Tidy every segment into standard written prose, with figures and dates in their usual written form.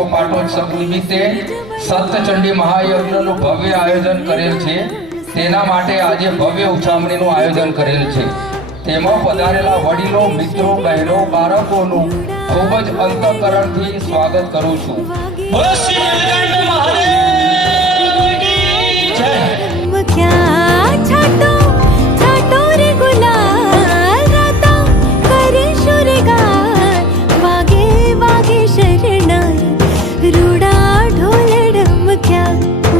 બ્રહ્મ પાટોત્સવ નિમિત્તે સપ્તચંડી મહાયજ્ઞનું ભવ્ય આયોજન કરેલ છે। તેના માટે આજે ભવ્ય ઉછામણીનું આયોજન કરેલ છે। તેમાં પધારેલા વડીલો, મિત્રો, બહેનો, બાળકોનું ખૂબ જ અંતઃકરણથી સ્વાગત કરું છું। બોલો શ્રી નીલકંઠ મહાદેવ કી જય। क्या छाटो छाटो रे गुलाल राता करे शुरगार वागे वागे शरणाई रूड़ा ढोल डमक्या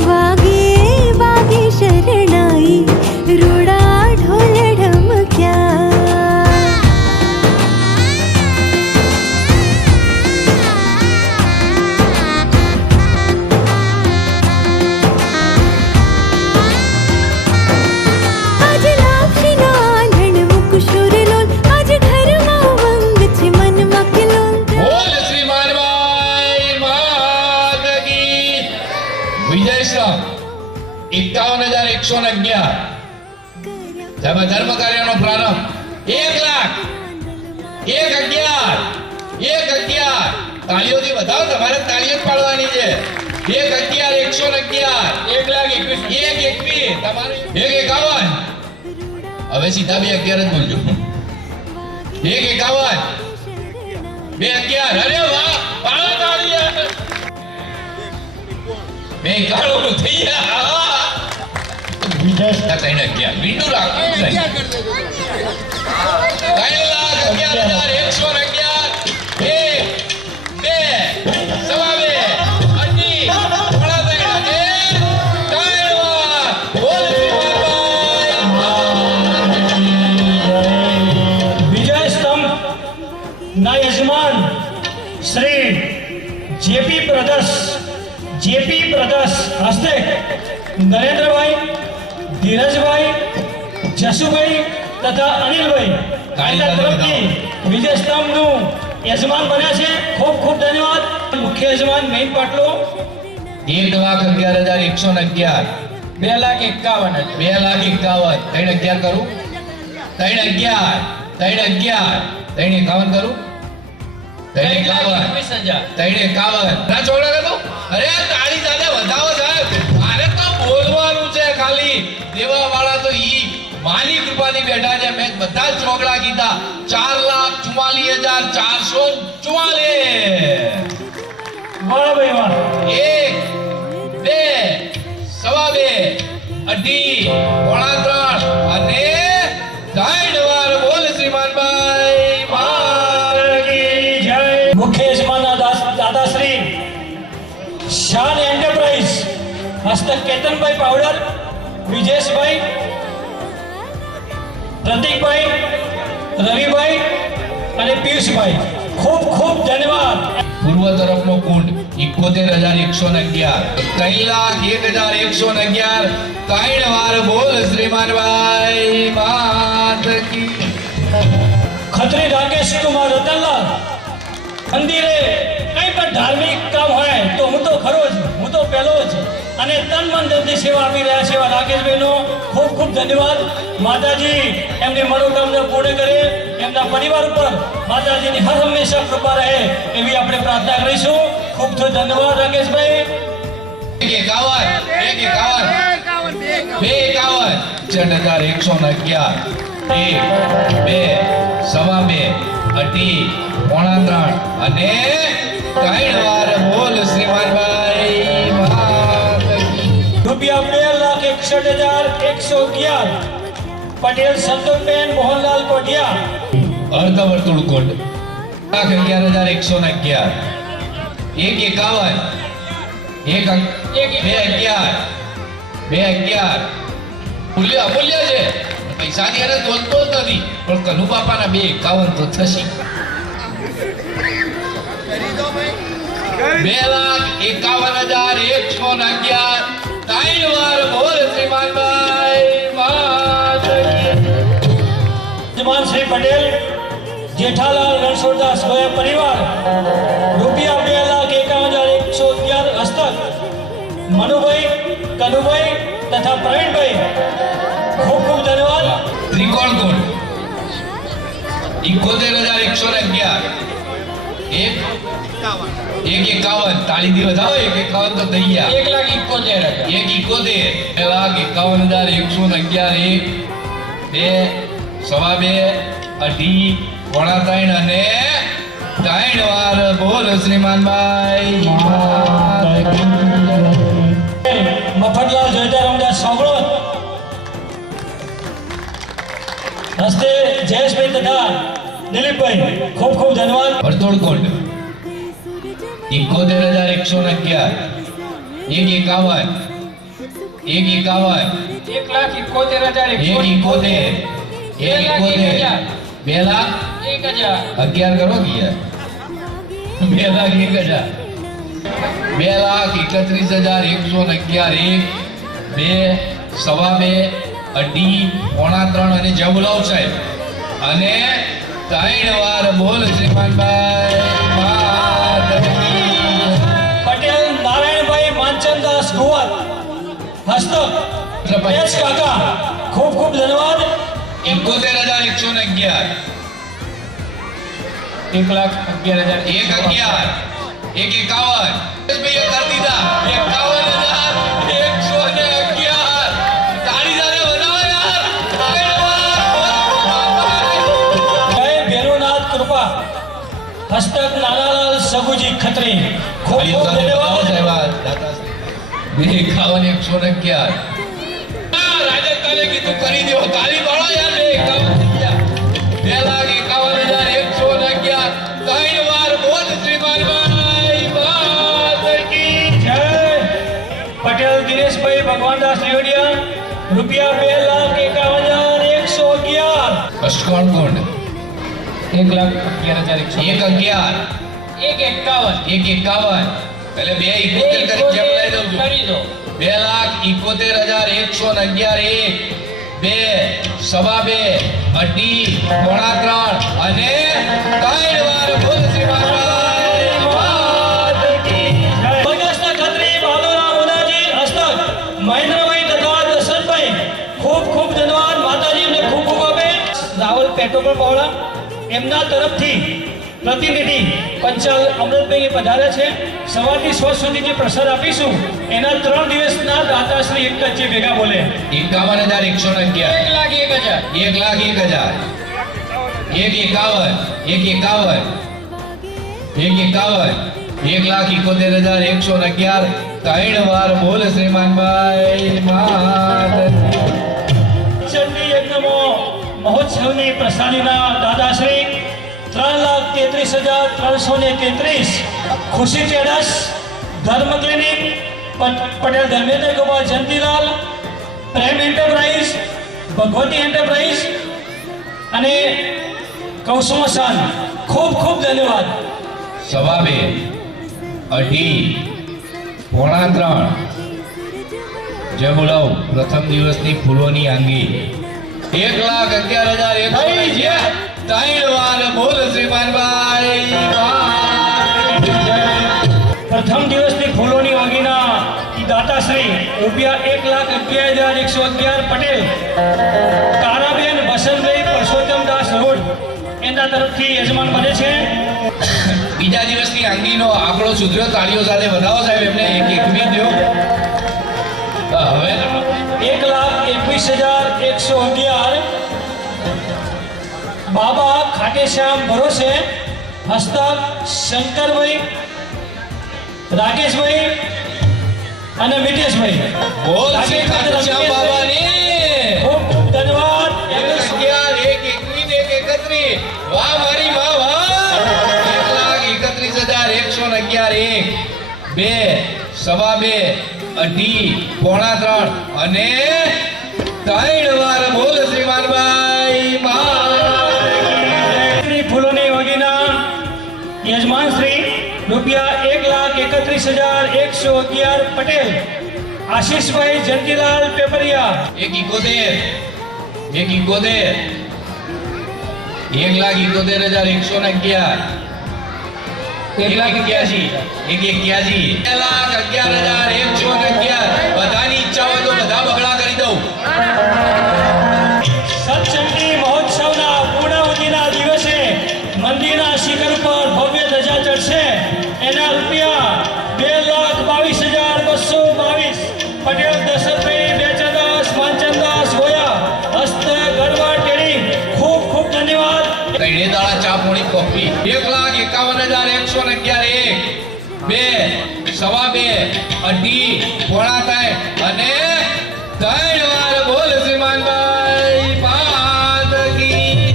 वागे वागे शरणाई रूड़ा ढोल डमक्या। ધર્મ કાર્યનો પ્રારંભ 1,01,11,11 તાળીઓથી બતાવો। તમારે તાળીઓ જ પાડવાની છે। 1,11,111 1,21 તમારે 1,51 હવે સીધા 2,11 જ બોલજો। 1,51 2,11 અરે વાહ પાડો તાળી। 2,91 થઈ ગયા। બીજું રાખવું છે 3,11,1,2,2 ના યજમાન શ્રી જેપી બ્રધર્સ હસ્તે નરેન્દ્રભાઈ, ધીરજભાઈ, જસુભાઈ તથા અનિલભાઈ તરફથી વિજય સ્તંભનું યજમાન બન્યા છે। ખૂબ ખૂબ ધન્યવાદ। મુખ્ય યજમાન મેઇન પાટલો 1,11,111 2,51,000 3,11 કરું 3,11 3,51 કરું 3,51 ના છોકરા કરું। અરે આ તાળી સાથે વધાવો સાહેબ, મારે તો બોલવાનું છે ખાલી। દેવા વાળા તો ઈ માની કૃપાથી બેઠા છે। મેં બધા જ ચોકડા કીધા 4,44,444 વાહ ભાઈ વાહ। 1 2 સવા 2 અઢી પોણા 3 અને 3 વાર બોલ શ્રીમાનભાઈ મહારાજ કી જય। મુખ્ય યજમાનના દાદાશ્રી શાન એન્ટરપ્રાઇઝ હસ્તક કેતનભાઈ પાવડર, વિજેશભાઈ, પ્રતિકભાઈ, રવિભાઈ અને પિયુષભાઈ ખૂબ ખૂબ ધન્યવાદ। પૂર્વ તરફનો કુંડ 71,111 3,01,111 3 વાર બોલ શ્રીમાનભાઈ માત કી। ખત્રી રાકેશ કુમાર રતનલાલ મંદિરે કઈ પણ ધાર્મિક કામ હોય તો હું તો ખરો જ, હું તો પહેલો જ અને તન મન ધનથી સેવા આપી રહ્યા છે એવા રાકેશભાઈનો ખૂબ ખૂબ ધન્યવાદ। માતાજી એમની મનોકામના પૂર્ણ કરે, એમના પરિવાર ઉપર માતાજીની હર હંમેશા કૃપા રહે એવી આપણે પ્રાર્થના કરીશું। ખૂબ ખૂબ ધન્યવાદ રાકેશભાઈ। 2,51,111 1 2 સવા 2 અઢી પોણા 3 અને 3 વાર બોલ શ્રીમાનભાઈ માત કી। રૂપિયા 2,61,111 પટેલ સંતોષબેન મોહનલાલ કોઠિયા। અર્ધવર્તુળ કુંડ 1,11,111 1,51 2,11 અમૂલ્ય છે। પૈસાની એને તોલતો જ નથી, પણ કનુ બાપાના 2,51 તો થશે। 2,51,111 3 વાર બોલ શ્રીમાનભાઈ માત કી। જમાન શ્રી પટેલ જેઠાલાલ રણછોડદાસ ગોયા પરિવાર રૂપિયા 2,51,111 હસ્તક મનુભાઈ, કનુભાઈ તથા પ્રવીણભાઈ ખૂબ ખૂબ ધન્યવાદ। ત્રિકોણ કુંડ 71,111 1 151 તાળી દી વધાવો 151 તો થઈ ગયા 1,71,000 1,71,111 2 સવા 2 અઢી પોણા 3 અને 3 વાર બોલ શ્રીમાનભાઈ મફતલાલ જોઈતા રમદાસ સાંભળો હસ્તે જયેશભાઈ તથા દિલીપભાઈ ખૂબ ખૂબ ધન્યવાદ. વર્તુળ કોડ 71,111 151 151 2 લાખ 11 કરો ગયા 2,01,000 2,31,111 1 2 સવા 2 અઢી પોણા 3 અને જય બોલાવ સાહેબ અને 3 વાર બોલ શ્રીમાનભાઈ પટેલ નારાયણભાઈ માનચંદાસ ગોવત હસ્તક એસ કાકા ખૂબ ખૂબ ધન્યવાદ. 71,111 1,11,000 1,51 ભાઈએ કરી દીધા 51,111 તાળી સાથે વધાવો યાર જય ભેરુનાથ કૃપા હસ્તક નાનાલાલ સગુજી ખત્રી ખૂબ ખૂબ ધન્યવાદ. 51,111 રાજસ્થાને કીધું કરી દો તાળી પાડો યાર 2,51,111 3 વાર બોલ શ્રીમાનભાઈ બાદ કી જય પટેલ દિનેશભાઈ ભગવાનદાસ લીવડિયા ₹2,51,111 અષ્ટકોણ કોણ 1,11,111 1,51 એટલે 2,71 કરી જેમ લઈ દઉં છું 2,71,111 1 2 સવા 2 અઢી પોણા 3 અને 3 વાર બોલ શ્રીમાનભાઈ બાદ કી બગસના ખત્રી બાલુરામ ઉદાજી હસ્તક મહેન્દ્રભાઈ તથા દર્શનભાઈ ખૂબ ખૂબ ધન્યવાદ. માતાજીને ખૂબ ખૂબ આપે. રાહુલ પેટ્રોલ પાવડા એમના તરફથી પ્રતિનિધિ પંચાલ અમૃતભાઈ પધાર્યા છે. સવારથી સ્વ સુધી જે પ્રસાદ આપીશું એના 3 દિવસના દાતાશ્રી એક જ ભેગા બોલે 51,111 1,01,000 1,51 1,71,111 3 વાર બોલ શ્રીમાનભાઈ માત ચંડી યજ્ઞમાં મહોત્સવની પ્રસાદીના દાદાશ્રી 3,33,333 ખુશી ટ્રેડર્સ ધર્મ ક્લિનિક પટેલ ધર્મેન્દ્ર ગોપાલ જયંતિલાલ પ્રેમ એન્ટરપ્રાઇઝ ભગવતી એન્ટરપ્રાઇઝ અને કૌસુમસાન ખૂબ ખૂબ ધન્યવાદ. સવા 2 અઢી પોણા 3 જય બોલાવ પ્રથમ દિવસની ફૂલોની આંગી 1,11,111 3 વાર બોલ શ્રીમાનભાઈ પ્રથમ દિવસની ફૂલોની વાગીના દાતાશ્રી ₹1,11,111 પટેલ તારાબેન વસંતભાઈ પરસોત્તમદાસ રોડ એના તરફથી યજમાન બને છે. બીજા દિવસની આંગીનો આંકડો સુધર્યો તાળીઓ સાથે વધાવો સાહેબ એમને 1,21 દો હવે 1,21,111 બાબા ખાટેશ્યામ ભરોસે હસ્તક શંકરભાઈ રાકેશભાઈ અને મિતેશભાઈ બોલ શ્રી ખાટુશ્યામ બાબાની ખૂબ ખૂબ ધન્યવાદ. 1,11,121,131 વાહ મારી વાહ વાહ 1,31,111 1 2 સવા 2 અઢી પોણા 3 અને 3 વાર બોલ શ્રીમાનભાઈ ફૂલોની વગીના યજમાન શ્રી ₹1,31,111 પટેલ આશીષભાઈ જયંતિલાલ પેપરિયા 1,71,111 1,71,111 1,11,111 બધાની ઈચ્છા હોય તો બધા બગડા કરી દઉં. સત્સંગી મહોત્સવના પૂર્ણાવધિના દિવસે મંદિરના શિખર પર ભવ્ય ધજા ચડશે ચા પોણી કોફી 1,51,111 1 2 સવા 2 અઢી પોણા 3 અને 3 વાર બોલ શ્રીમાનભાઈ પાદકી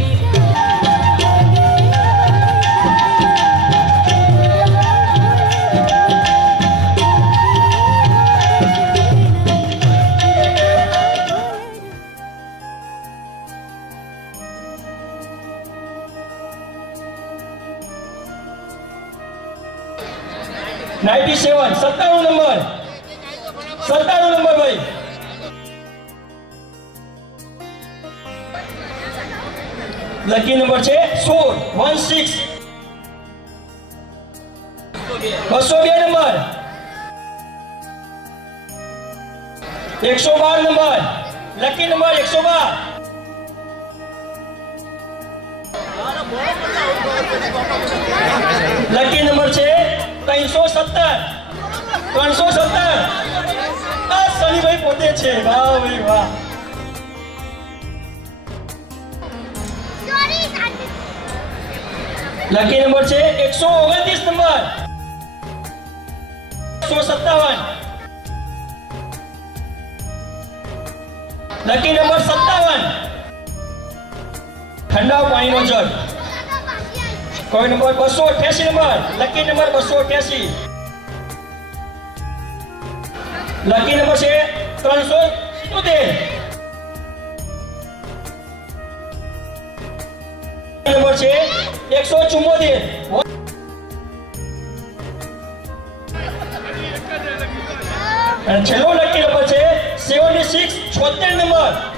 નાઇન્ટી 97 નંબર ભાઈ લકી નંબર છે 16 202 number 112 number lucky number 112 lucky number છે 317 આ સલીભાઈ પોતે છે વાહ ભાઈ વાહ લકી નંબર છે 129 નંબર 157 લકી નંબર 57 ઠંડા પાણીનો જગ કોઈ number 288 number lucky number 288 lucky number છે 377 નંબર છે 174 અને છેલ્લો લકી નંબર છે 76 76 નંબર